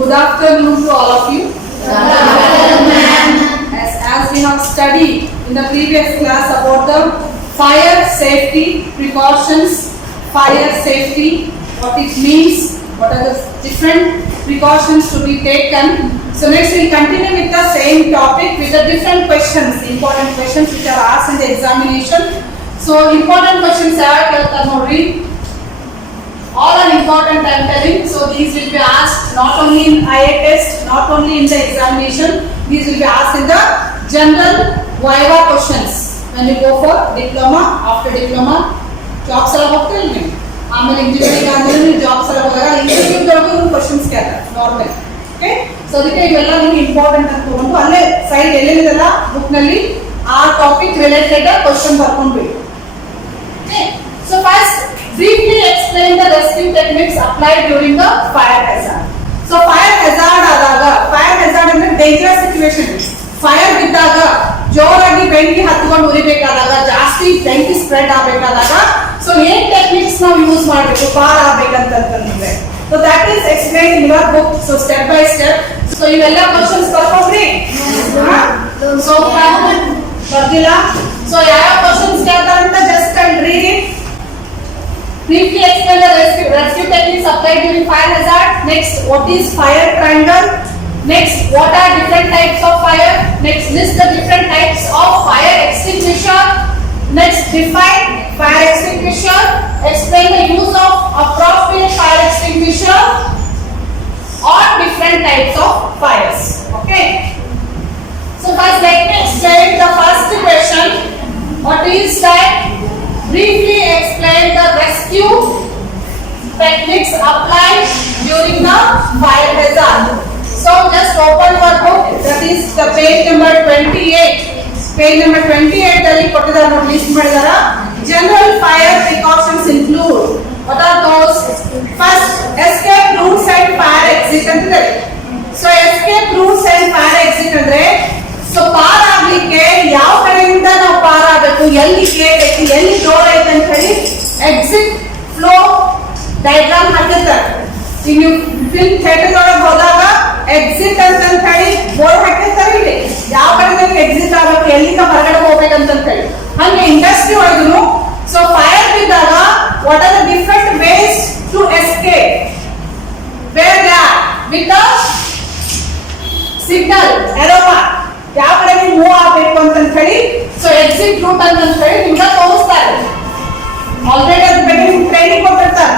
Good afternoon to all of you. Good afternoon, ma'am. As we have studied in the previous class about the fire safety precautions, fire safety, what it means, what are the different precautions to be taken. So next we continue with the same topic with the different questions, important questions which are asked in the examination. So important questions are read. All are important, I am telling. So these will be asked not only in IA test, not only in the examination. These will be asked in the general viva questions when you go for diploma. After diploma, jobs are hotel में. आमल engineering आंदोलन jobs are होगा. Interview करोगे उन questions क्या था? Normal. Okay. So ಅದಕ್ಕೆ ಇವೆಲ್ಲ ನಿಮಗೆ important ಅಂತ ತಗೊಂಡು ಅಲ್ಲೇ ಸೈಡ್ ಎಲ್ಲೆಲ್ಲಿದೆಲ್ಲ book ನಲ್ಲಿ ಆ topic related question ಬರ್ಕೊಂಡ್ಬಿಡಿ. Okay. So first, briefly explain the rescue techniques applied during the fire hazard. So fire hazard ಅಂದ್ರೆ dangerous situation. Fire ಬಿದ್ದಾಗ ಜೋರಾಗಿ ಬೆಂಕಿ ಹತ್ತಿಕೊಂಡು ಉರಿಬೇಕಾದಾಗ ಜಾಸ್ತಿ ಬೆಂಕಿ ಸ್ಪ್ರೆಡ್ ಆಗಬೇಕಾದಾಗ ಸೊ ಏನ್ ಟೆಕ್ನಿಕ್ಸ್ ನಾವು ಯೂಸ್ ಮಾಡಬೇಕು ಪಾರ್ ಆಗಬೇಕಂತಂದ್ರೆ so that is explain in your book so step by step so ಇವೆಲ್ಲ ಕ್ವೆಶ್ಚನ್ಸ್ ಬರ್ಕೊಂಡ್ರಿ ಸೊ ಬರ್ದಿಲ್ಲ ಸೊ ಯಾವ ಕ್ವೆಶ್ಚನ್ಸ್ ಕೇಳ್ತಾರೆ ಅಂತ just read it. Briefly explain the rescue techniques applied during fire hazard. Next, what is fire triangle? Next, what are different types of fire? Next, list the different types of fire extinguisher. Next, define fire extinguisher. Explain the use of appropriate fire extinguisher or different types of fires. Okay. So first, let me explain the first question. What is that? Briefly explain the rescue techniques applied during the fire hazard. So just open your book. That is the page number 28. Page number 28 ಅಲ್ಲಿ ಕೊಟ್ಟಿದ್ದಾರೆ ನೋಡಿ list ಮಾಡಿದಾರ. General fire precautions include. What are those? First, escape routes and fire exit ಅಂತಿದ್ದಾರೆ. So escape routes and fire exit ಅಂದ್ರೆ so ಪಾರ್ ಆಗ್ಲಿಕ್ಕೆ ಯಾವ ಕಡೆಯಿಂದ ನಾವು ಪಾರ್ ಆಗಬೇಕು, ಎಲ್ಲಿ ಗೇಟ್ ಐತಿ, ಎಲ್ಲಿ ಡೋರ್ ಐತಿ ಅಂತ ಹೇಳಿ ಎಕ್ಸಿಟ್ ಫ್ಲೋ ಡಯಾಗ್ರಾಮ್ ಹಾಕಿರ್ತಾರೆ. ಈಗ ನೀವು ಫಿಲ್ಮ್ ಥಿಯೇಟರ್ ಒಳಗೆ ಹೋದಾಗ ಎಕ್ಸಿಟ್ ಅಂತ ಹೇಳಿ ಬೋರ್ಡ್ ಹಾಕಿರ್ತಾರೆ. ಇಲ್ಲಿ ಯಾವ ಕಡೆ ಎಕ್ಸಿಟ್ ಆಗಬೇಕು, ಎಲ್ಲಿಂದ ಹೊರಗಡೆ ಹೋಗ್ಬೇಕಂತ ಹೇಳಿ. ಹಂಗೆ ಇಂಡಸ್ಟ್ರಿ ಒಳಗೂ ಸೊ ಫೈರ್ ಬಿದ್ದಾಗ what are the different ways to escape where they are with the signal ಎರೋಮಾ ಯಾವ ಕಡೆ ನೀವು ಮೂವ್ ಆಗಬೇಕು ಅಂತ ಹೇಳಿ ಸೊ ಎಕ್ಸಿಟ್ ರೂಟ್ ಅಂತ ಹೇಳಿ ನಿಮ್ಗೆ ತೋರಿಸ್ತಾರೆ. ಆಲ್ರೆಡಿ ಅದ್ರ ಬಗ್ಗೆ ನಿಮ್ಗೆ ಟ್ರೈನಿಂಗ್ ಕೊಟ್ಟಿರ್ತಾರೆ.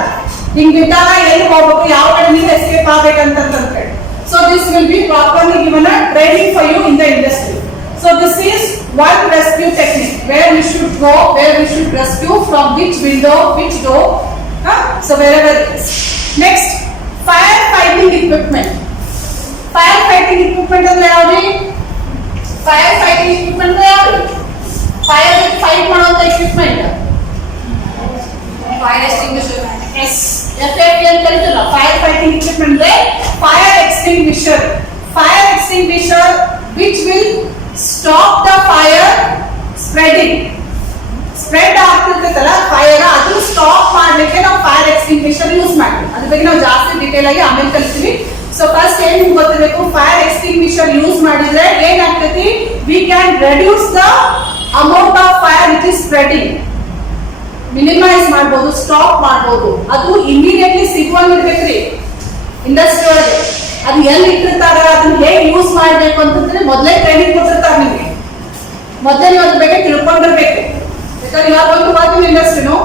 ಹಿಂಗ್ ಬಿದ್ದಾಗ ಎಲ್ಲಿ ಹೋಗ್ಬೇಕು, ಯಾವ ಕಡೆ ನೀವು ಎಸ್ಕೇಪ್ ಆಗ್ಬೇಕಂತ ಹೇಳಿ. So this will be properly given a training for you in the industry. So this is one rescue technique where we should go, where we should rescue from which window, which door. So wherever it is. Next, fire fighting equipment. Fire fighting equipment ಅಂದ್ರೆ ಯಾವ್ದು? Fire fighting equipment ಯಾವುದು? Fire fight ಮಾಡುವಂತ equipment fire extinguisher. Yes, FFE ಅಂತ ಕರೀತೀವಲ್ಲ fire fighting equipment ಅಂದ್ರೆ fire extinguisher. Fire extinguisher which will stop the fire spreading. Spread ಆಗ್ತಿರ್ತೈತಲ್ಲ fire, ಅದು stop ಮಾಡ್ಲಿಕ್ಕೆ ನಾವು ಫೈರ್ ಎಕ್ಸ್ಟಿಂಗ್ವಿಷರ್ ಯೂಸ್ ಮಾಡ್ತೀವಿ. ಅದ್ರ ಬಗ್ಗೆ ನಾವು ಜಾಸ್ತಿ ಡೀಟೇಲ್ ಆಗಿ ಆಮೇಲೆ ಕಲಿತೀವಿ. ಸೊ ಫಸ್ಟ್ ಏನ್ ಗೊತ್ತಿರಬೇಕು, ಫೈರ್ ಎಕ್ಸ್ಟಿಂಗ್ವಿಷರ್ ಯೂಸ್ ಮಾಡಿದ್ರೆ ಏನಾಗ್ತೈತಿ, we can reduce the amount of fire which is spreading. Minimise ಮಾಡಬಹುದು, ಸ್ಟಾಪ್ ಮಾಡಬಹುದು. ಅದು ಇಮಿಡಿಯೇಟ್ಲಿ ಸಿಗುವಂಗಿರ್ಬೇಕ್ರಿ ಇಂಡಸ್ಟ್ರಿ ಒಳಗೆ. ಅದು ಎಲ್ಲಿ ಇಟ್ಟಿರ್ತಾರ, ಅದನ್ನ ಹೇಗೆ ಯೂಸ್ ಮಾಡಬೇಕು ಅಂತಂದ್ರೆ ಮೊದಲೇ ಟ್ರೈನಿಂಗ್ ಕೊಟ್ಟಿರ್ತಾರೆ ನಿಮಗೆ. ಮೊದಲೇ ನೀವು ಅದ್ರ ಬಗ್ಗೆ ತಿಳ್ಕೊಂಡಿರ್ಬೇಕು. ಯಾಕಂದ್ರೆ ಇವಾಗ ಒಂದು working industry no,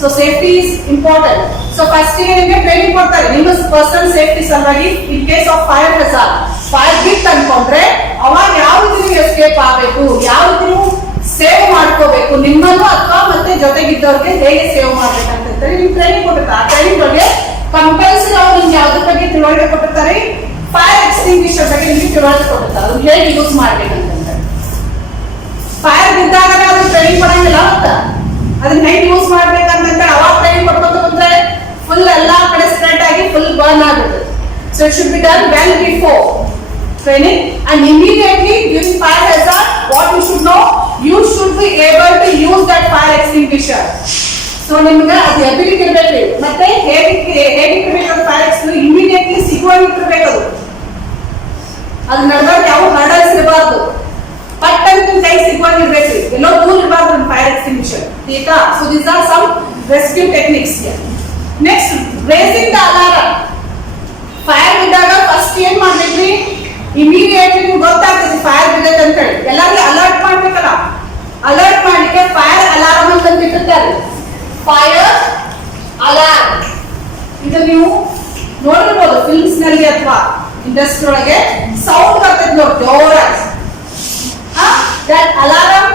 so safety is important. So first ಗೆ ನಿಮಗೆ ಟ್ರೈನಿಂಗ್ ಕೊಡ್ತಾರೆ ನಿಮ್ಮ ಪರ್ಸನಲ್ ಸೇಫ್ಟಿ ಸಲುವಾಗಿ. In case of fire hazard, fire ಬಿಟ್ ಅನ್ಕೊಂಡ್ರೆ ಅವಾಗ ಯಾವ ರೀತಿ ನೀವು ಎಸ್ಕೇಪ್ ಆಗಬೇಕು, ಯಾವ ರೀತಿ ನೀವು ಸೇವ್ ಮಾಡ್ಕೋಬೇಕು, ನಿಮ್ಮನ್ನು ಅಥವಾ ಮತ್ತೆ ಜೊತೆಗಿದ್ದವ್ರಿಗೆ ಹೇಗೆ ಸೇವ್ ಮಾಡ್ಬೇಕಂತ ನಿಮ್ಗೆ ಟ್ರೈನಿಂಗ್ ಕೊಟ್ಟಿರ್ತಾರೆ. ಆ ಟ್ರೈನಿಂಗ್ ಬಗ್ಗೆ ಕಂಪಲ್ಸರಿ ಅವ್ರು ನಿಮ್ಗೆ ಯಾವ್ದ್ರ ಬಗ್ಗೆ ತಿಳುವಳಿಕೆ ಕೊಟ್ಟಿರ್ತಾರೆ, ಫೈರ್ ಎಕ್ಸ್ಟಿಂಗ್ವಿಷರ್ ಬಗ್ಗೆ ನಿಮ್ಗೆ ತಿಳುವಳಿಕೆ ಕೊಟ್ಟಿರ್ತಾರೆ, ಅದು ಹೇಗೆ ಯೂಸ್ ಮಾಡ್ಬೇಕಂತಂದ್ರೆ. ಫೈರ್ ಬಿದ್ದಾಗ ಅದು ಟ್ರೈನಿಂಗ್ ಕೊಡಂಗಿಲ್ಲ ಅಂತ ಅದನ್ನ ಹೇಗೆ ಯೂಸ್ ಮಾಡ್ಬೇಕಂತ ಅವಾಗ ಟ್ರೈನಿಂಗ್ ಕೊಡ್ಕೊಂಡು ಬಂದ್ರೆ ಫುಲ್ ಎಲ್ಲಾ ಕಡೆ ಸ್ಪ್ರೆಡ್ ಆಗಿ ಫುಲ್ ಬರ್ನ್ ಆಗುತ್ತೆ. So it should be done well before training and immediately during fire hazard what you should know, you should be able to use that fire extinguisher. So ನಿಮಗೆ ಅದು ability ಇರಬೇಕು. ಮತ್ತೆ ಹೇಗೆ ಇರಬೇಕು fire extinguisher immediately ಸಿಗುವಂಗೆ ಇರಬೇಕು. ಅದು ಅದು ನಡೆದಾಗ ಯಾವ ಹರ್ಡಲ್ಸ್ ಇರಬಾರ್ದು. ಪಟ್ ಅಂತ ಕೈ ಸಿಗುವಾಗಿರ್ಬೇಕು, ಎಲ್ಲೋ ದೂರ ಇರಬಾರ್ದು ಫೈರ್ ಎಕ್ಸ್ಟಿಂಗ್ವಿಷರ್. ಆಯ್ತಾ? So these are some rescue techniques. Next, raising the alarm. Fire ಬಿದ್ದಾಗ ಫಸ್ಟ್ ಏನ್ ಮಾಡ್ಬೇಕ್ರಿ? ಇಮಿಡಿಯೇಟ್ಲಿ ನಿಮ್ಗೆ ಗೊತ್ತಾಗ್ತದೆ ಫೈರ್ ಬಿದ್ದೈತೆ ಅಂತ ಹೇಳಿ ಎಲ್ಲರಿಗೆ ಅಲರ್ಟ್ ಮಾಡ್ಬೇಕಲ್ಲ. ಅಲರ್ಟ್ ಮಾಡ್ಲಿಕ್ಕೆ ಫೈರ್ ಅಲಾರಂ ಅಂತ ಇಟ್ಟಿರ್ತಾರೆ. ಫೈರ್ ಅಲಾರ್ಮ್ ಇದು ನೀವು ನೋಡಿರ್ಬೋದು ಫಿಲ್ಮ್ಸ್ ನಲ್ಲಿ ಅಥವಾ ಇಂಡಸ್ಟ್ರಿ ಒಳಗೆ ಸೌಂಡ್ ಬರ್ತದೆ ನೋಡಿ ಜೋರಾಗಿ. ದಟ್ ಅಲಾರಂ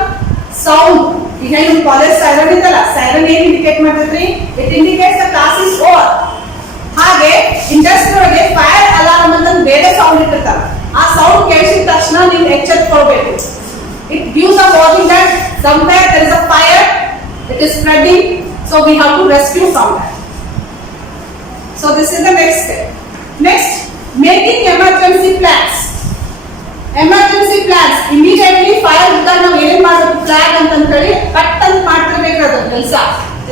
ಸೌಂಡ್, ಈಗ ನಿಮ್ಮ ಕಾಲೇಜ್ ಸೈರನ್ ಇದಲ್ಲ, ಸೈರನ್ ಏನ್ ಇಂಡಿಕೇಟ್ ಮಾಡ್ತೈತ್ರಿ? It indicates the class is over. ಹಾಗೆ ಇಂಡಸ್ಟ್ರಿ ಒಳಗೆ ಫೈರ್ ಅಲಾರಂ ಅಂತ ಬೇರೆ ಸೌಂಡ್ ಇಟ್ಟಿರ್ತಾರೆ. ಆ ಸೌಂಡ್ ಕೇಳಿಸಿದ ತಕ್ಷಣ ನೀವು ಎಚ್ಚೆತ್ಕೊಳ್ಬೇಕು. It gives a warning that somewhere there is a fire, it is spreading, so we have to rescue from that. So this is the next step. Next, making emergency plans. Emergency plans, immediately fire ಇದ್ದಾಗ ನಾವು ಏನ್ ಮಾಡಬೇಕು? Flag ಅಂತ ಹೇಳಿ cut ಅಂತ ಮಾಡ್ತಿರ್ಬೇಕು ಅದು ಕೆಲಸ.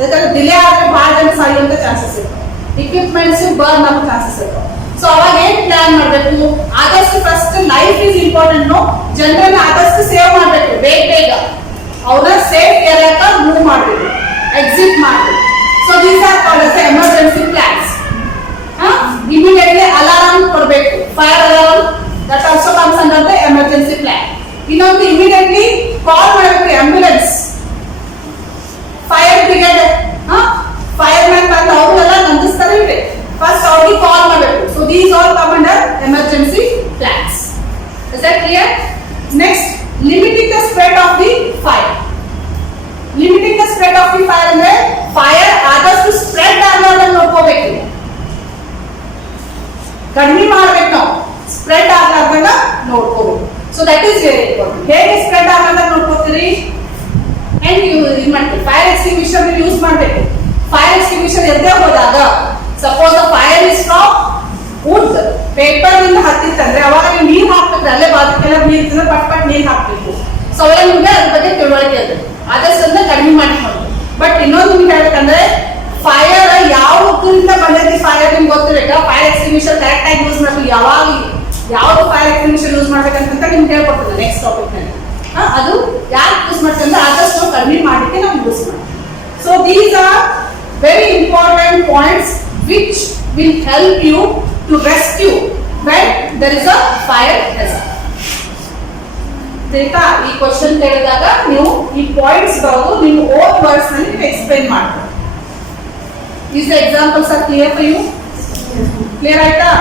ಯಾಕಂದ್ರೆ ಡಿಲೇ ಆದ್ರೆ ಬಹಳ ಜನ ಸಾಯುವಂತ ಚಾನ್ಸಸ್ ಇರುತ್ತೆ, ಇಕ್ವಿಪ್ಮೆಂಟ್ಸ್ ಬರ್ನ್ ಆಗೋ ಚಾನ್ಸಸ್ ಇರುತ್ತೆ. ಸೊ ಅವಾಗ ಏನ್ ಪ್ಲಾನ್ ಮಾಡಬೇಕು? ಆದಷ್ಟು ಫಸ್ಟ್ ಲೈಫ್ ಇಸ್ ಇಂಪಾರ್ಟೆಂಟ್. ಜನರನ್ನ ಆದಷ್ಟು ಸೇವ್ ಮಾಡಬೇಕು, ಬೇಗ ಅವ್ರನ್ನ ಸೇಫ್ ಏರಿಯಾಕ ಮೂವ್ ಮಾಡಬೇಕು, ಎಕ್ಸಿಟ್ ಮಾಡಬೇಕು. So these are called as emergency plans. Immediately alarm ಕೊಡಬೇಕು, fire alarm, that also comes under the emergency plan. ಇನ್ನೊಂದು ಇಮಿಡಿಯೇಟ್ಲಿ ಕಾಲ್ ಮಾಡಬೇಕು ambulance, fire brigade, fire man ಬಂದು ಅವರೆಲ್ಲ ನಂದಿಸ್ತಾರೆ, ಫಸ್ಟ್ ಅವ್ರಿಗೆ ಕಾಲ್ ಮಾಡಬೇಕು. So these all come under emergency plans. Is that clear? Next, limiting the spread of the fire. Limiting the spread of the fire ಅಂದ್ರೆ fire ಆದಷ್ಟು spread ಆಗಲಾರ್ದಂಗೆ ನೋಡ್ಕೋಬೇಕು, ಕಡಿಮೆ ಮಾಡ್ಬೇಕು ನಾವು, ಸ್ಪ್ರೆಡ್ ಆಗಲಾರ್ದಂಗ ನೋಡ್ಕೋಬೇಕು. So that is very important. ಹೇಗೆ ಸ್ಪ್ರೆಡ್ ಆಗಲಾರ್ದಂಗ ನೋಡ್ಕೋತೀರಿ? ಹೆಂಗ್ ಯೂಸ್ ಮಾಡ್ತೀವಿ? ಫೈರ್ ಎಕ್ಸ್ಟಿಂಗ್ವಿಷರ್ ಯೂಸ್ ಮಾಡಬೇಕು. ಫೈರ್ ಎಕ್ಸ್ಟಿಂಗ್ವಿಷರ್ ಎದ್ದೇ ಹೋದಾಗ suppose fire is from wood, paper ಇಂದ ಹತ್ತಿತ್ತಂದ್ರೆ ಅವಾಗ ನೀವು ನೀರು ಹಾಕ್ಬೇಕು, ಅಲ್ಲೇ ಬಾಜುಕೆಲ್ಲ ನೀರು ಇರ್ತದೆ, ಪಟ್ ನೀರು ಹಾಕ್ಬೇಕು. ಸೊ ಅವೆಲ್ಲ ನಿಮ್ಗೆ ಅದ್ರ ಬಗ್ಗೆ ತಿಳುವಳಿಕೆ ಇದೆ, ಆದಷ್ಟು ಕಡಿಮೆ ಮಾಡ್ಕೊಂಡು. ಬಟ್ ಇನ್ನೊಂದು ನಿಮ್ಗೆ ಹೇಳ್ಬೇಕಂದ್ರೆ ಫೈರ್ ಯಾವ ಉತ್ತರಿಂದ ಬಂದೈತಿ ಫೈರ್ ನಿಮ್ಗೆ ಗೊತ್ತಿರ್ಬೇಕಾ? ಫೈರ್ ಎಕ್ಸ್ಟಿಂಗ್ವಿಷರ್ ಕರೆಕ್ಟ್ ಆಗಿ ಯೂಸ್ ಮಾಡ್ಬೇಕು. ಯಾವ್ದು ಫೈರ್ ಎಕ್ಸ್ಟಿಂಗ್ವಿಷರ್ ಯೂಸ್ ಮಾಡ್ಬೇಕಂತ ನಿಮ್ಗೆ ಹೇಳ್ಕೊಡ್ತದೆ ನೆಕ್ಸ್ಟ್ ಟಾಪಿಕ್ ನಲ್ಲಿ. ಅದು ಯಾಕೆ ಯೂಸ್ ಮಾಡ್ತೀವಿ ಅಂದ್ರೆ ಆದಷ್ಟು ಕಡಿಮೆ ಮಾಡಲಿಕ್ಕೆ ನಾವು ಯೂಸ್ ಮಾಡ್ತೀವಿ. So these are very important points which will help you to rescue when there is a fire hazard. ಆಯ್ತಾ? ಈ ಕ್ವಶನ್ ಕೇಳಿದಾಗ ನೀವು ಈ ಪಾಯಿಂಟ್ಸ್ ಬರೋದು ನೀವು ಓನ್ ವರ್ಡ್ಸ್ ನಲ್ಲಿ ನೀವು ಎಕ್ಸ್ಪ್ಲೈನ್ ಮಾಡ್ತೀವಿ. These examples are clear for you? Clear ಆಯ್ತಾ?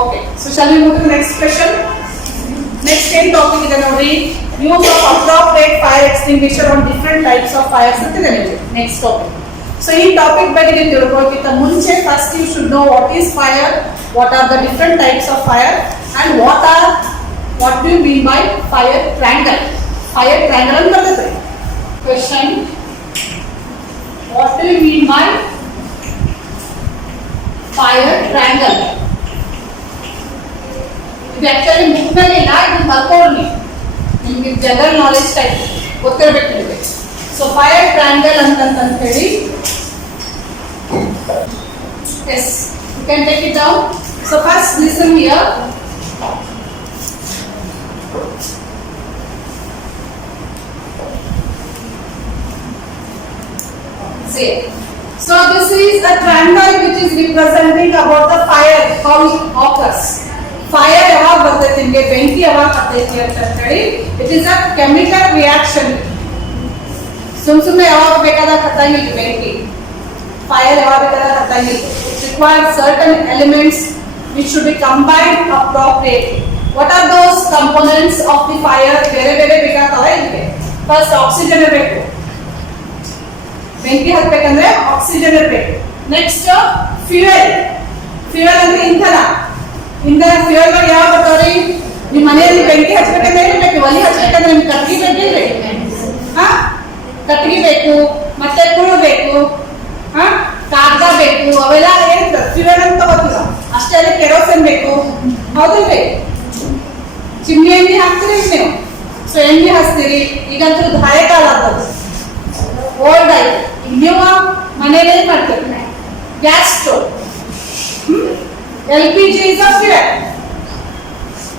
Okay. So shall we move to the next question? Next ಏನ್ ಟಾಪಿಕ್ ಇದೆ ನೋಡಿ, use of appropriate fire extinguisher on different types of fires ಅಂತ ಇದೆ ನಿಮಗೆ ನೆಕ್ಸ್ಟ್ ಟಾಪಿಕ್. So ಈ topic ಬಗ್ಗೆ ತಿಳ್ಕೊಳ್ಳೋಕ್ಕಿಂತ ಮುಂಚೆ first you should know what is fire, what are the different types of fire, and what do you mean by fire triangle? Fire triangle ಅಂತ ಬರ್ತದೆ question. What do you mean by fire triangle? ಇದು actually book ನಲ್ಲಿ ಇಲ್ಲ, ಇದು ಬರ್ಕೊಳ್ಳಿ, ನಿಮ್ಗೆ general knowledge type ಗೊತ್ತಿರಬೇಕು ನಿಮಗೆ. ಸೊ ಫೈರ್ ಟ್ರಯಾಂಗಲ್ ಅಂತ ಹೇಳಿ, yes, you can take it down. So first listen here. See, so this is a triangle which is representing about the fire, how it occurs. Fire ಯಾವಾಗ ಬರ್ತೈತಿ ನಿಮಗೆ, ಬೆಂಕಿ ಯಾವಾಗ ಹತ್ತೈತಿ ಅಂತ ಹೇಳಿ, it is a chemical reaction. ಸುಮ್ಮನೆ ಯಾವಾಗ ಬೇಕಾದಾಗ ಹತ್ತಂಗಿಲ್ಲ ಬೆಂಕಿ, ಫೈರ್ ಯಾವಾಗ ಬೇಕಾದಾಗ ಹತ್ತಂಗಿಲ್ಲ. It requires certain elements which should be combined appropriately. What are those components of the fire? ಬೇರೆ ಬೇರೆ ಬೇಕಾಗ್ತವೆ ಇದಕ್ಕೆ. ಫಸ್ಟ್ ಆಕ್ಸಿಜನ್ ಇರಬೇಕು, ಬೆಂಕಿ ಹತ್ತಬೇಕಂದ್ರೆ ಆಕ್ಸಿಜನ್ ಇರಬೇಕು. ನೆಕ್ಸ್ಟ್ ಫ್ಯೂಯಲ್, ಫ್ಯೂಯಲ್ ಅಂದ್ರೆ ಇಂಧನ. ಫ್ಯೂಯಲ್ ಗಳು ಯಾವ ಬರ್ತಾವ್ರಿ? ನಿಮ್ಮ ಮನೆಯಲ್ಲಿ ಬೆಂಕಿ ಹಚ್ಬೇಕಂದ್ರೆ ಏನು ಬೇಕು? ಒಲಿ ಹಚ್ಬೇಕಂದ್ರೆ ನಿಮ್ಗೆ ಕಟ್ಟಿಗೆ ಬೇಕಿಲ್ರಿ? ಕಟ್ಟಿಗೆ ಬೇಕು, ಮತ್ತೆ ಕುಳು ಬೇಕು, ಕಾಗದ ಬೇಕು, ಅವೆಲ್ಲ ಏನಿರ್ತದೆ ಫ್ಯೂಯಲ್ ಅಂತ ಗೊತ್ತಿಲ್ಲ. ಅಷ್ಟೇ ಅಲ್ಲ, ಕೆರೋಸಿನ್ ಬೇಕು, ಹೌದಿಲ್ರಿ? ಚಿಮ್ನಿ ಎಣ್ಣೆ ಹಾಕ್ತೀರಿ ನೀವು, ಸೊ ಎಣ್ಣೆ ಹಚ್ತೀರಿ. ಈಗಂತೂ ಹಳೆಕಾಲ ಆಗ್ತದೆ, ಓಲ್ಡ್ ಆಯ್ತು. ನೀವು ಮನೇಲಿ ಏನ್ ಮಾಡ್ತೀರಿ? Gas stove, LPG is a fuel.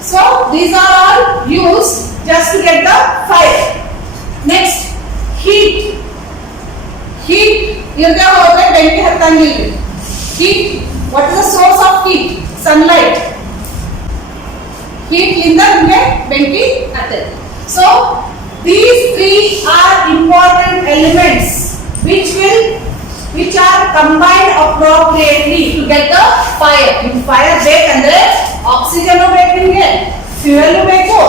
So these are all used just to get the fire. Next, heat. Heat ಇಲ್ಲದೆ ಹೋದ್ರೆ ಬೆಂಕಿ ಹತ್ತಂಗಿಲ್ಲ. Heat, what is the source of heat? Sunlight. Heat ಇಂದ ನಮಗೆ ಬೆಂಕಿ ಹತ್ತುತ್ತೆ. So these three are important elements which are combined appropriately to get the fire. Fire ಬೇಕಂದ್ರೆ oxygen ಬೇಕು, ನಿಮಗೆ fuel ಬೇಕು,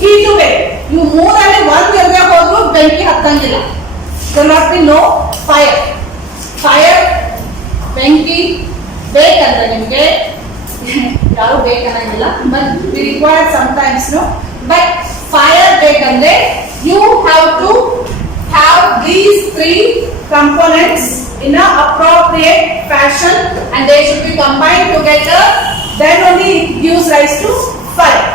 ಹೀಟು ಬೇಕು. ಇವು ಮೂರಲ್ಲಿ ಒಂದು ಇರದೆ ಹೋದ್ರು ಬೆಂಕಿ ಹತ್ತಂಗಿಲ್ಲ. There must be no fire. Fire, ಬೆಂಕಿ ಬೇಕಂದ್ರೆ ನಿಮಗೆ ಯಾರು ಬೇಕನ್ನಂಗಿಲ್ಲ, but we require sometimes, no, but fire ಬೇಕಂದ್ರೆ you have to have these three components in a appropriate fashion and they should be combined together, then only it gives rise to fire.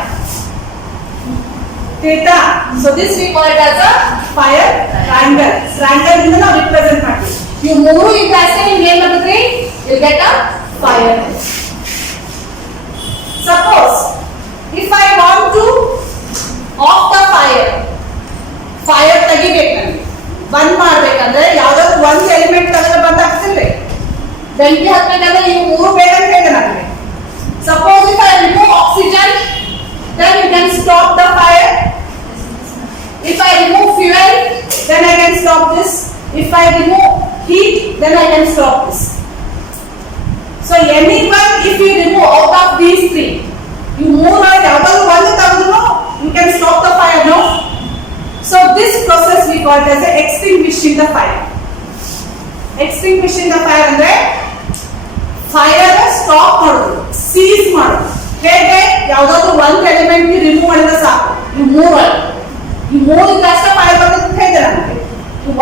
Theta, so this we call it as a fire triangle. Triangle ಇಂದ ನಾವು represent ಮಾಡ್ತೀವಿ. You ಮೂರು ಇದ್ದಾಗೆ ನಿಮ್ಗೆ ಏನು ಬರ್ತದೆ? You get a fire. Suppose if I want to off the fire, fire ತೆಗಿಬೇಕು ನನಗೆ, ಬಂದ್ ಮಾಡ್ಬೇಕಂದ್ರೆ ಯಾವ್ದಾದ್ರು ಒಂದು ಎಲಿಮೆಂಟ್ ತಗೊಂಡು ಬಂದ್ ಹಾಕ್ತಿರ್ಬೇಕು. ಬೆಂಕಿ ಹತ್ತಬೇಕಂದ್ರೆ ನೀವು ಮೂರು ಬೇಕಂತ ಹೇಳಿದೆ ನನಗೆ. Suppose if I remove oxygen, then you can stop the fire. If I remove fuel, then I can stop this. If I remove heat, then I can stop this. So anyone, if you remove out of these three, you move out ಯಾವ್ದಾದ್ರು ಒಂದು ತಗೊಂಡು you can stop the fire, no? So this process we call it as a extinguishing the fire. Extinguishing the fire ಅಂದ್ರೆ fire stop ಮಾಡೋದು, seize ಮಾಡೋದು. ಹೇಗೆ? ಯಾವ್ದಾದ್ರು ಒಂದು element remove ಮಾಡಿದ್ರೆ ಸಾಕು. ಈ ಮೂರು ಕಷ್ಟ ಫೈರ್ ಬರ್ತದೆ ಅಂತ ಹೇಳಿದೆ ನಮಗೆ.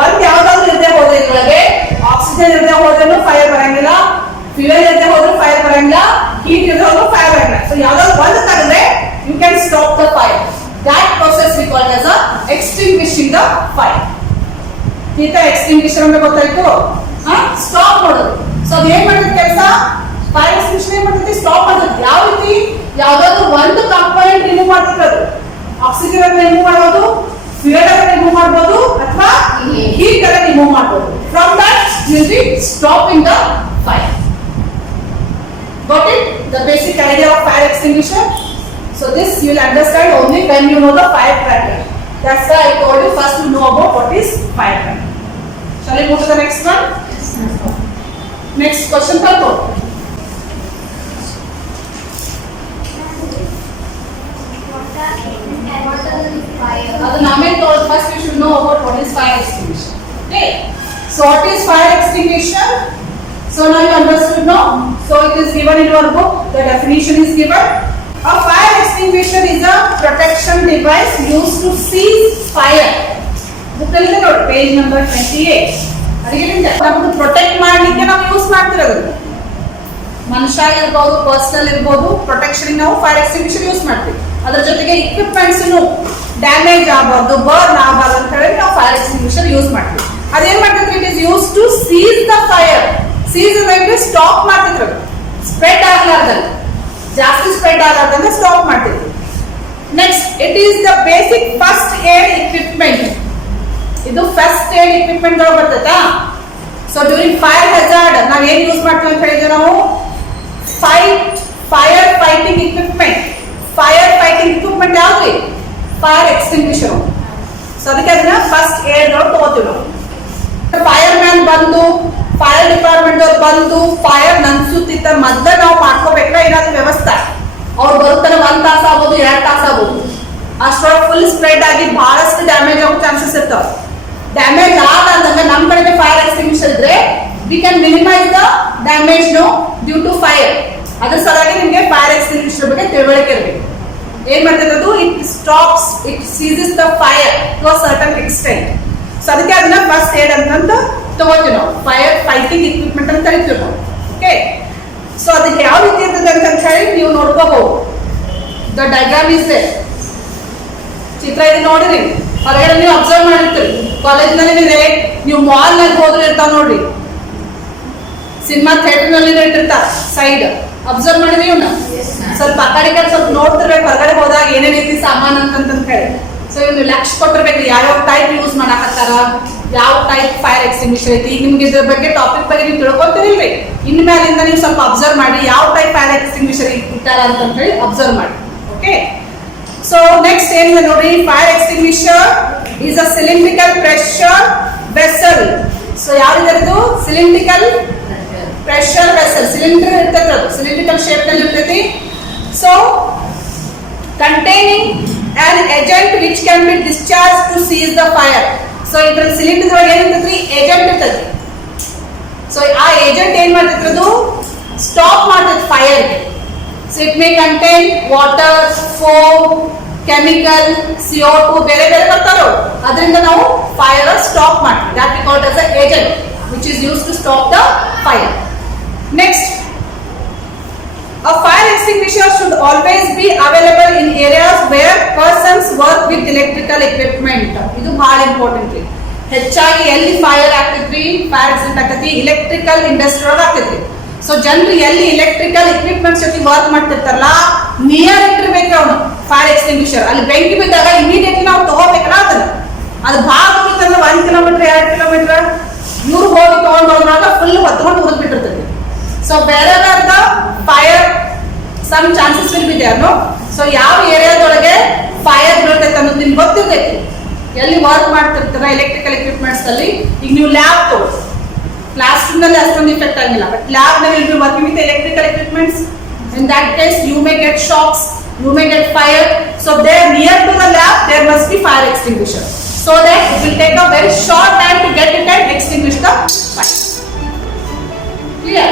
ಒಂದ್ ಯಾವ್ದಾದ್ರು ಇರದೆ ಹೋದ್ರೆ ಇದ್ರೊಳಗೆ ಆಕ್ಸಿಜನ್ ಇರದೆ ಹೋದ್ರೂ ಫೈರ್ ಬರಂಗಿಲ್ಲ, ಫ್ಯೂಯಲ್ ಇರದೆ ಹೋದ್ರೂ ಫೈರ್ ಬರಂಗಿಲ್ಲ, ಹೀಟ್ ಇರದೆ ಹೋದ್ರೂ ಫೈರ್ ಬರಂಗಿಲ್ಲ. ಸೊ ಯಾವ್ದಾದ್ರು ಒಂದು ತೆಗೆದ್ರೆ you can stop the fire. That process we call as a extinguishing the fire. Theta extinguisher ಅಂದ್ರೆ ಗೊತ್ತಾಯ್ತು? ಸ್ಟಾಪ್ ಮಾಡೋದು. ಸೊ ಅದು ಏನ್ ಮಾಡ್ತದೆ ಕೆಲಸ? ಫೈರ್ ಎಕ್ಸ್ಟಿಂಗ್ವಿಷರ್ ಏನ್ ಮಾಡ್ತದೆ? ಸ್ಟಾಪ್ ಮಾಡೋದು. ಯಾವ ರೀತಿ? ಯಾವ್ದಾದ್ರು ಒಂದು ಕಾಂಪೋನೆಂಟ್ ರಿಮೂವ್ ಮಾಡ್ತದೆ, ಅದು ಆಕ್ಸಿಜನ್ ಅನ್ನು ರಿಮೂವ್ ಮಾಡಬಹುದು, ಫ್ಯೂಯಲ್ ಅನ್ನು ರಿಮೂವ್ ಮಾಡಬಹುದು, ಅಥವಾ ಹೀಟ್ ಅನ್ನು ರಿಮೂವ್ ಮಾಡಬಹುದು. From that you will be stopping the fire. Got it? The basic idea of fire extinguisher. So this you will understand only when you know the firecracker. That's why I told you first to know about what is firecracker. Shall we move to the next one? Yes. Next question Parko. Adu name told first you should know about what is fire extinguisher. Okay. So what is fire extinguisher? So now you understood, no? So it is given in your book. The definition is given. A fire extinguisher is a protection device used to seize fire. Book ಅಲ್ಲಿ ನೋಡಿ page number 28. ಅದರಿಂದ ನಾವು protect ಮಾಡಲಿಕ್ಕೆ ನಾವು use ಮಾಡ್ತಿರೋದು. ಮನುಷ್ಯ ಇರಬಹುದು, personal ಇರಬಹುದು, ಪ್ರೊಟೆಕ್ಷನ್ ನಾವು ಫೈರ್ ಎಕ್ಸ್ಟಿಂಗ್ವಿಷರ್ ಯೂಸ್ ಮಾಡ್ತೀವಿ. ಅದರ ಜೊತೆಗೆ ಇಕ್ವಿಪ್ಮೆಂಟ್ಸ್ ಡ್ಯಾಮೇಜ್ ಆಗಬಾರ್ದು, ಬರ್ನ್ ಆಗಬಾರ್ದು ಅಂತ ಹೇಳಿ ನಾವು ಫೈರ್ ಎಕ್ಸ್ಟಿಂಗ್ವಿಷರ್ ಯೂಸ್ ಮಾಡ್ತೀವಿ. ಅದೇನ್ ಮಾಡ್ತಿದ್ರು? It is use to cease the fire. Cease ಅಂದ್ರೆ ಸ್ಟಾಪ್ ಮಾಡ್ತಿದ್ರು, ಸ್ಪ್ರೆಡ್ ಆಗಲಾರ್ದಂಗೆ, ಜಾಸ್ತಿ ಸ್ಪ್ರೆಡ್ ಆಗಲಾರ್ದಂಗೆ ಸ್ಟಾಪ್ ಮಾಡ್ತಿದ್ರು. Next, it is the basic first aid equipment. ಇದು ಫಸ್ಟ್ ಏಡ್ ಇಕ್ವಿಪ್ಮೆಂಟ್ ಗಳು ಬರ್ತೈತಾ? ಸೊ ಡ್ಯೂರಿಂಗ್ ಫೈರ್ ಹಜಾರ್ಡ್ ನಾವ್ ಏನ್ ಯೂಸ್ ಮಾಡ್ತೀವಿ ಅಂತ ಹೇಳಿದ್ರೆ ನಾವು fire fighting equipment. Fire fighting equipment ಯಾವ್ದು? Fire extinguisher. ಸೊ ಅದಕ್ಕೆ ಅದನ್ನ ಫಸ್ಟ್ ಏಡ್ ತಗೋತೀವಿ ನಾವು. ಫೈರ್ ಮ್ಯಾನ್ ಬಂದು, ಫೈರ್ ಡಿಪಾರ್ಟ್ಮೆಂಟ್ ಅವ್ರು ಬಂದು ಫೈರ್ ನನ್ಸುತ್ತಿತ್ತ ಮೊದ್ಲ ನಾವು ಮಾಡ್ಕೋಬೇಕಲ್ಲ ಏನಾದ್ರು ವ್ಯವಸ್ಥೆ. ಅವ್ರು ಬರುತ್ತಾನೆ 1 ತಾಸು ಆಗ್ಬೋದು, 2 ತಾಸು ಆಗ್ಬೋದು. ಅಷ್ಟೊಳಗೆ ಫುಲ್ ಸ್ಪ್ರೆಡ್ ಆಗಿ ಬಹಳಷ್ಟು ಡ್ಯಾಮೇಜ್ ಆಗೋ ಚಾನ್ಸಸ್ ಇರ್ತಾವ. ಡ್ಯಾಮೇಜ್ ಆದಂಗ ನಮ್ ಕಡೆ ಫೈರ್ ಎಕ್ಸ್ಟಿಂಗ್ವಿಷರ್ ಇದ್ರೆ we can minimise the damage due to fire. ಅದ್ರ ಸಲುವಾಗಿ ನಿಮ್ಗೆ ಫೈರ್ ಎಕ್ಸ್ಟಿಂಗ್ವಿಷರ್ ಬಗ್ಗೆ ತಿಳುವಳಿಕೆ ಇರಬೇಕು. ಏನ್ ಮಾಡ್ತದೆ ಅದು? It stops, it ceases the fire to a certain extent. So ಅದಕ್ಕೆ ಅದನ್ನ ಫಸ್ಟ್ ಏಡ್ ಅಂತ ತಗೋತೀವಿ ನಾವು. ಫೈರ್ ಫೈಟಿಂಗ್ ಇಕ್ವಿಪ್ಮೆಂಟ್ ಅಂತ ಕರಿತೀವಿ ನಾವು. ಓಕೆ. ಸೊ ಅದಕ್ಕೆ ಯಾವ ರೀತಿ ಇರ್ತದೆ ಅಂತ ಹೇಳಿ ನೀವು ನೋಡ್ಕೋಬಹುದು. The diagram is there. ಚಿತ್ರ ಇದು ನೋಡಿರಿ, ಹೊರಗಡೆ ನೀವು ಅಬ್ಸರ್ವ್ ಮಾಡಿರ್ತೀರಿ. ಕಾಲೇಜ್ನಲ್ಲಿ ನೀವು ಮಾಲ್ ನಲ್ಲಿ ಹೋದ್ರೆ ಇರ್ತಾವ ನೋಡ್ರಿ, ಸಿನಿಮಾ ಥಿಯೇಟರ್ ನಲ್ಲಿ ಇಟ್ಟಿರ್ತಾರ ಸೈಡ್. ಅಬ್ಸರ್ವ್ ಮಾಡಿದ್ರಿ ಇವ್ನ ಸ್ವಲ್ಪ ಆ ಕಡೆ ಸ್ವಲ್ಪ ನೋಡ್ತಿರ್ಬೇಕು. ಹೊರಗಡೆ ಹೋದಾಗ ಏನೇನು ಸೊ ಇವ್ನು ಲಕ್ಷ ಕೊಟ್ಟಿರ್ಬೇಕು ಯಾವ ಟೈಪ್ ಯೂಸ್ ಮಾಡಕತ್ತಾರ, ಯಾವ ಟೈಪ್ ಫೈರ್ ಎಕ್ಸ್ಟಿಂಗ್ವಿಷರ್ ಐತಿ. ಈಗ ನಿಮ್ಗೆ ಇದ್ರ ಬಗ್ಗೆ ಟಾಪಿಕ್ ಬಗ್ಗೆ ನೀವು ತಿಳ್ಕೊತಿರಿಲ್ರಿ, ಇನ್ಮೇಲಿಂದ ನೀವು ಸ್ವಲ್ಪ ಅಬ್ಸರ್ವ್ ಮಾಡಿ ಯಾವ ಟೈಪ್ ಫೈರ್ ಎಕ್ಸ್ಟಿಂಗ್ವಿಷರ್ ಇಟ್ಟಾರ ಅಂತ ಹೇಳಿ ಅಬ್ಸರ್ವ್ ಮಾಡಿ. ಓಕೆ, ಸೊ ನೆಕ್ಸ್ಟ್ ಏನಿದೆ ನೋಡಿ, fire extinguisher is a cylindrical pressure vessel. So ಯಾವ್ದು ಸಿಲಿಂಡ್ರಿಕಲ್ ಪ್ರೆಷರ್ ವೆಸಲ್, ಸಿಲಿಂಡರ್ ಇರ್ತದೆ, ಅದು ಸಿಲಿಂಡ್ರಿಕಲ್ ಶೇಪ್ ನಲ್ಲಿ ಇರ್ತೈತಿ. So containing an agent which can be discharged to seize the fire. So ಇದ್ರಲ್ಲಿ cylinder ಒಳಗೆ ಏನಿರ್ತೈತಿ, ಏಜೆಂಟ್ ಇರ್ತೈತಿ. ಸೊ ಆ ಏಜೆಂಟ್ ಏನ್ ಮಾಡ್ತೈತಿ, ಅದು ಸ್ಟಾಪ್ ಮಾಡ್ತೈತಿ fire. So it may contain water, foam, chemical, CO2 ಬೇರೆ ಬೇರೆ ಬರ್ತಾರೋ, ಅದರಿಂದ ನಾವು ಫೈರ್ ಸ್ಟಾಪ್ ಮಾಡ್ತೀವಿ. That we called as a agent which is used to stop the fire. Next, a fire extinguisher should always be available in areas where persons work with electrical equipment. ಇದು ಬಹಳ important. ಹೆಚ್ಚಾಗಿ ಎಲ್ಲಿ fire ಆಗ್ತೈತ್ರಿ, fire accident ಆಗ್ತೈತಿ, electrical industry ಒಳಗೆ ಆಗ್ತೈತಿ. So ಜನರು ಎಲ್ಲಿ ಎಲೆಕ್ಟ್ರಿಕಲ್ ಇಕ್ವಿಪ್ಮೆಂಟ್ಸ್ ಜೊತೆ ವರ್ಕ್ ಮಾಡ್ತಿರ್ತಾರಲ್ಲ, ನಿಯರ್ ಇಟ್ಟಿರ್ಬೇಕು ಅವನು ಫೈರ್ ಎಕ್ಸ್ಟಿಂಗ್ವಿಷರ್. ಅಲ್ಲಿ ಬೆಂಕಿ ಬಿದ್ದಾಗ ಇಮಿಡಿಯೇಟ್ಲಿ ನಾವು ತಗೋಬೇಕಲ್ಲ ಅದನ್ನ. ಅದು ಭಾಳ ದೂರ 1 ಕಿಲೋಮೀಟರ್ 2 ಕಿಲೋಮೀಟರ್ ಇವ್ರು ಹೋಗಿ ತಗೊಂಡು ಹೋದಾಗ ಫುಲ್ ಹೊತ್ಕೊಂಡು ಉರಿದ್ ಬಿಟ್ಟಿರ್ತೈತಿ. So wherever the fire, some chances will be there, no? So ಯಾವ ಏರಿಯಾದೊಳಗೆ ಫೈರ್ ಬೀಳ್ತೈತೆ ಅನ್ನೋದು ನಿಮ್ಗೆ ಗೊತ್ತಿರ್ತೈತಿ. ಎಲ್ಲಿ ವರ್ಕ್ ಮಾಡ್ತಿರ್ತಾರ ಎಲೆಕ್ಟ್ರಿಕಲ್ ಎಕ್ವಿಪ್ಮೆಂಟ್ಸ್ ಅಲ್ಲಿ. ಈಗ ನೀವು ಲ್ಯಾಬ್ ತೋರಿಸಿ, ಕ್ಲಾಸ್ ರೂಮ್ ನಲ್ಲಿ ಅಷ್ಟೊಂದು ಇಫೆಕ್ಟ್ ಆಗಿಲ್ಲ, ಬಟ್ ಲ್ಯಾಬ್ ನಲ್ಲಿ will be working with electrical equipments. In that case you may get shocks, you may get fire. So there near to the lab there must be fire extinguisher, so that it will take a very short time to get it and extinguish the fire. Clear?